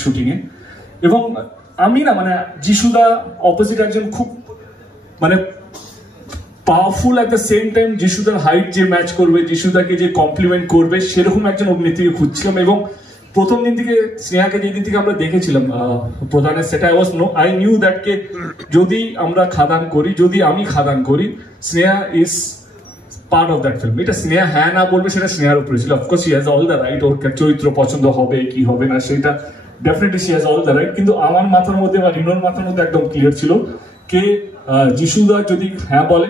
Shooting এ। এবং আমি না মানে যিশুদা অপোজিট একজন খুব মানে powerful, at the same time যিশুদার হাইট যে ম্যাচ করবে, যিশুদাকে যে কমপ্লিমেন্ট করবে সেরকম একজন অভিনেত্রীকে খুঁজছিলাম। এবং প্রথম দিন থেকে স্নেহাকে যেদিন থেকে আমরা দেখেছিলাম প্রধানের সেটা আই নিউ দ্যাট কে যদি আমরা খাদান করি, যদি আমি খাদান করি, Sneha is part of that film. এটা স্নেহা হ্যাঁ না বলবে সেটা স্নেহার উপরে ছিল। Of course she has all the right, ওর চরিত্র পছন্দ হবে কি হবে না সেটা definitely she has all the right. কিন্তু আমার মাথার মধ্যে বা রিনোর মাথার মধ্যে একদম ক্লিয়ার ছিল কে যিশুদা যদি হ্যাঁ বলে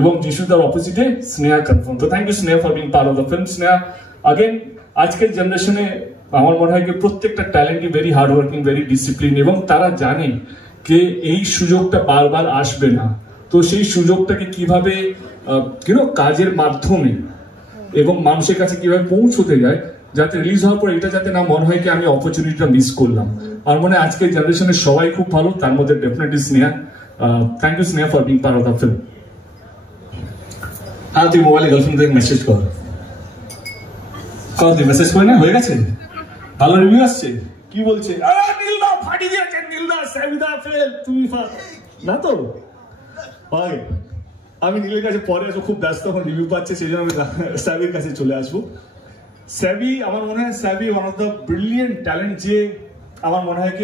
এবং যিশুদার অপোজিটে স্নেহা কনফার্ম। তো thank you Sneha for being part of the film. Sneha again আজকের জেনারেশনে আমার মনে হয় যে প্রত্যেকটা ট্যালেন্টই very hard working, very discipline, এবং তারা জানে যে এই সুযোগটা বারবার আসবে না। তো সেই সুযোগটাকে কিভাবে কাজের মাধ্যমে এবং মানুষের কাছে কিভাবে পৌঁছতে যায়, যাতে রিলিজ হওয়ার পর এটা যাতে না মনে হয় কি আমি অপরচুনিটিটা মিস করলাম। আর মনে হয় আজকের জেনারেশনের সবাই খুব ভালো, তার মধ্যে definitely Sneha. Thank you Sneha for being part of the film. হ্যাঁ, তুই মোবাইলে গার্লফ্রেন্ড থেকে মেসেজ কর, তুই মেসেজ করে না, হয়ে গেছে, ভালো রিভিউ আসছে, কি বলছে? নীলদা ফাটি দিয়েছে, নীলদা সাবিদা ফেল, তুমি না তো হয়। আমি নীলের কাছে পরে আসবো, খুব ব্যস্ত, এখন রিভিউ পাচ্ছে, সেই জন্য আমি স্যাবির কাছে চলে আসবো। স্যাবি আমার মনে হয় Saby one of the brilliant talent, যে আমার মনে হয়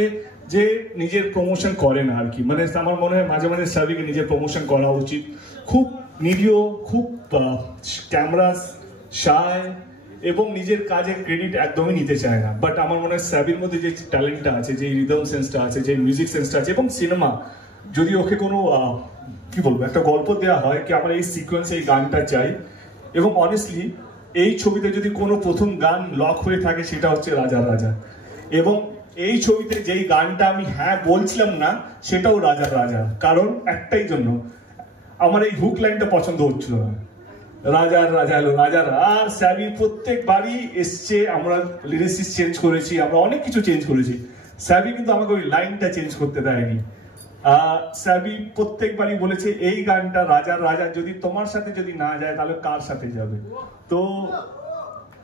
যে নিজের প্রমোশন করে না আর কি। মানে আমার মনে হয় মাঝে মাঝে স্যাবিকে নিজের প্রমোশন করা উচিত। খুব নিরীহ, খুব ক্যামেরা শায় এবং নিজের কাজের ক্রেডিট একদমই নিতে চায় না। বাট আমার মনে হয় স্যাবির মধ্যে যে ট্যালেন্টটা আছে, যে রিদম সেন্সটা আছে, যে মিউজিক সেন্সটা আছে, এবং সিনেমা যদি ওকে কোনো কি বলবো একটা গল্প দেওয়া হয় কি আমার এই সিকোয়েন্সে এই গানটা চাই, এবং অনেস্টলি এই ছবিতে যদি কোনো প্রথম গান লক হয়ে থাকে সেটা হচ্ছে রাজা রাজা। এবং এই ছবিতে যেই গানটা আমি হ্যাঁ বলছিলাম না সেটাও রাজা রাজা, কারণ একটাই জন্য আমার এই হুক লাইনটা পছন্দ হচ্ছিল না। রাজার রাজা এলো রাজার। আর স্যাবি প্রত্যেকবারই এসছে, আমরা লিরিক্স চেঞ্জ করেছি, আমরা অনেক কিছু চেঞ্জ করেছি, স্যাবি কিন্তু আমাকে ওই লাইনটা চেঞ্জ করতে দেয়নি। স্যাবি প্রত্যেকবারই বলেছে এই গানটা রাজার রাজা যদি তোমার সাথে যদি না যায় তাহলে কার সাথে যাবে।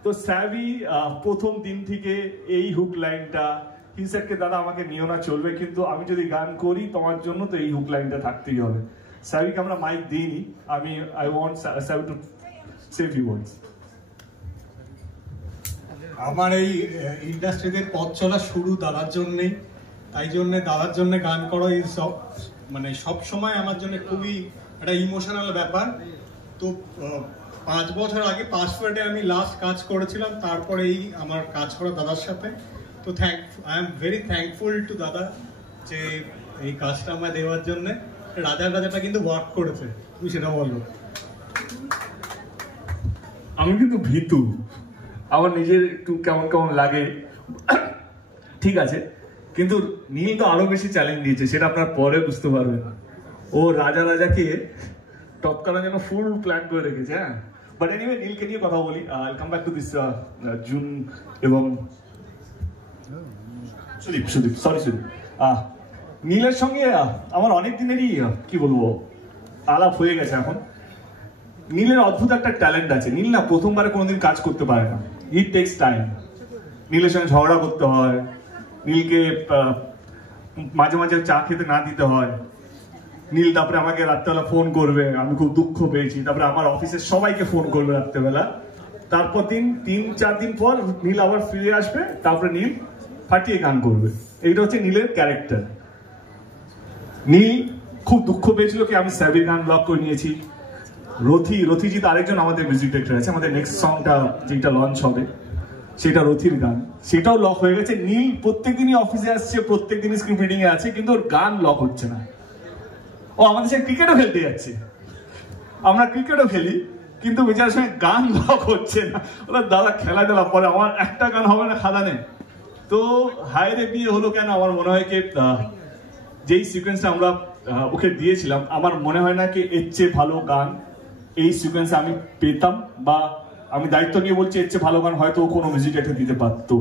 তো স্যাবি প্রথম দিন থেকে এই হুক লাইনটা হিসেবকে দাদা আমাকে নিও না চলবে, কিন্তু আমি যদি গান করি তোমার জন্য তো এই হুক লাইনটা থাকতেই হবে। স্যাবিকে আমরা মাইক দিইনি, I want স্যাবি to say few words. আমার এই ইন্ডাস্ট্রিতে পথ চলা শুরু দাদার জন্যই, তাই জন্য দাদার জন্য গান করা মানে সব সময় আমার জন্য খুবই একটা ইমোশনাল ব্যাপার। তো 5 বছর আগে পাসওয়ার্ডে আমি লাস্ট কাজ করেছিলাম, তারপরেই আমার কাজ করা দাদার সাথে। তো I am very thankful to দাদা যে এই কাজটা আমায় দেওয়ার জন্য। রাজার রাজাটা কিন্তু ওয়ার্ক করেছে, তুমি সেটা বলো। আমি কিন্তু ভীতু, আমার নিজের একটু কেমন কেমন লাগে, ঠিক আছে, কিন্তু নীল তো আরো বেশি চ্যালেঞ্জ দিয়েছে, সেটা আপনার পরে বুঝতে পারবেন। ও রাজা রাজাকে টপ করার জন্য ফুল প্ল্যান করে রেখেছে। হ্যাঁ, বাট এনিওয়ে নীলকে নিয়ে কথা বলি। I come back to this June এবং সুদীপ নীলের সঙ্গে আমার অনেক দিনেরই কি বলবো আলাপ হয়ে গেছে। এখন নীলের অদ্ভুত একটা ট্যালেন্ট আছে। নীল না প্রথমবারে কোনোদিন কাজ করতে পারে না, ইট টেক্স টাইম। নীলের সঙ্গে ঝগড়া করতে হয়, নীলকে মাঝে মাঝে চা খেতে না দিতে হয়। নীল তারপরে আমাকে রাত্রেবেলা ফোন করবে, আমি খুব দুঃখ পেয়েছি, তারপরে আমার অফিসের সবাইকে ফোন করবে রাত্রেবেলা। তারপর 3-4 দিন পর নীল আবার ফিরে আসবে, তারপরে নীল ফাটিয়ে গান করবে। এইটা হচ্ছে নীলের ক্যারেক্টার। নীল খুব দুঃখ পেয়েছিল কি আমি স্যাবির গান ব্লক করে নিয়েছি। রথিজিৎ আরেকজন আমাদের মিউজিক ডিরেক্টর আছে, আমাদের নেক্সট সংটা যেটা লঞ্চ হবে সেটা রথির গান, সেটাও লক হয়ে গেছে। নীল প্রত্যেকদিনই অফিসে আসছে, প্রত্যেকদিনই স্ক্রিপ্ট রিডিং এ আছে, কিন্তু ওর গান লক হচ্ছে না। ও আমাদের সাথে ক্রিকেটও খেলতে যাচ্ছে, আমরা ক্রিকেটও খেলি, কিন্তু বেচার সঙ্গে গান লক হচ্ছে না। ওরা দাদা খেলা টেলা পরে, আমার একটা গান হবে না খাদানে। তো হায়রে বিয়ে হলো কেন, আমার মনে হয় কি যেই সিকোয়েন্সটা আমরা ওকে দিয়েছিলাম, আমার মনে হয় না কি এর চেয়ে ভালো গান এই সিকোয়েন্সে আমি পেতাম, বা আমি দায়িত্ব নিয়ে বলছি এর চেয়ে ভালো গান হয়তো কোনো মিউজিক একটা দিতে পারতো।